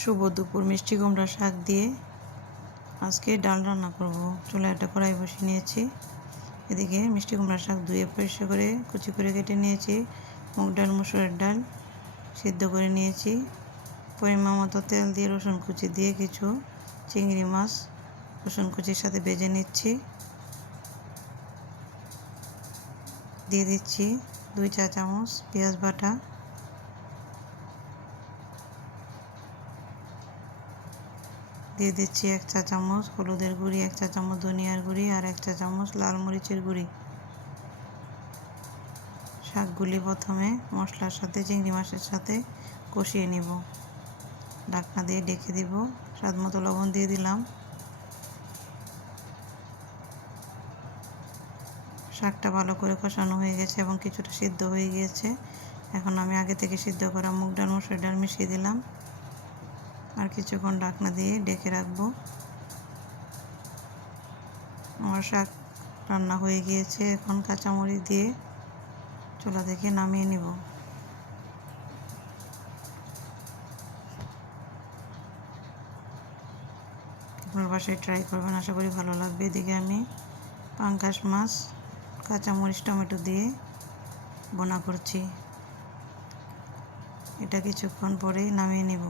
শুভ দুপুর। মিষ্টি কুমড়া শাক দিয়ে আজকে ডাল রান্না করব। চুলায় একটা কড়াই বসিয়ে নিয়েছি। এদিকে মিষ্টি কুমড়া শাক ধুয়ে পরিষ্কার করে কুচি করে কেটে নিয়েছি। মুগ ডাল, মসুরের ডাল সিদ্ধ করে নিয়েছি। পরিমাণ মতো তেল দিয়ে রসুন কুচি দিয়ে কিছু চিংড়ি মাছ রসুন কুচির সাথে ভেজে নিচ্ছি। দিয়ে দিচ্ছি 2 চা চামচ পেঁয়াজ বাটা, দিয়ে দিচ্ছি 1 চা চামচ হলুদের গুঁড়ি, 1 চা চামচ ধনিয়ার গুঁড়ি আর 1 চা চামচ লাল মরিচের গুঁড়ি। শাকগুলি প্রথমে মশলার সাথে চিংড়ি মাছের সাথে কষিয়ে নিব। ঢাকনা দিয়ে ঢেকে দিব। স্বাদ মতো লবণ দিয়ে দিলাম। শাকটা ভালো করে কষানো হয়ে গেছে এবং কিছুটা সিদ্ধ হয়ে গিয়েছে। এখন আমি আগে থেকে সিদ্ধ করা মুগ ডাল, মসুর ডাল মিশিয়ে দিলাম। আর কিছুক্ষণ ঢাকনা দিয়ে ঢেকে রাখবো। আমার শাক রান্না হয়ে গিয়েছে। এখন কাঁচামরিচ দিয়ে চুলা থেকে নামিয়ে নিব। আপনার বাসায় ট্রাই করবেন, আশা করি ভালো লাগবে। এদিকে আমি পাঙ্গাস মাছ কাঁচামরিচ টমেটো দিয়ে বোনা করছি। এটা কিছুক্ষণ পরেই নামিয়ে নেব।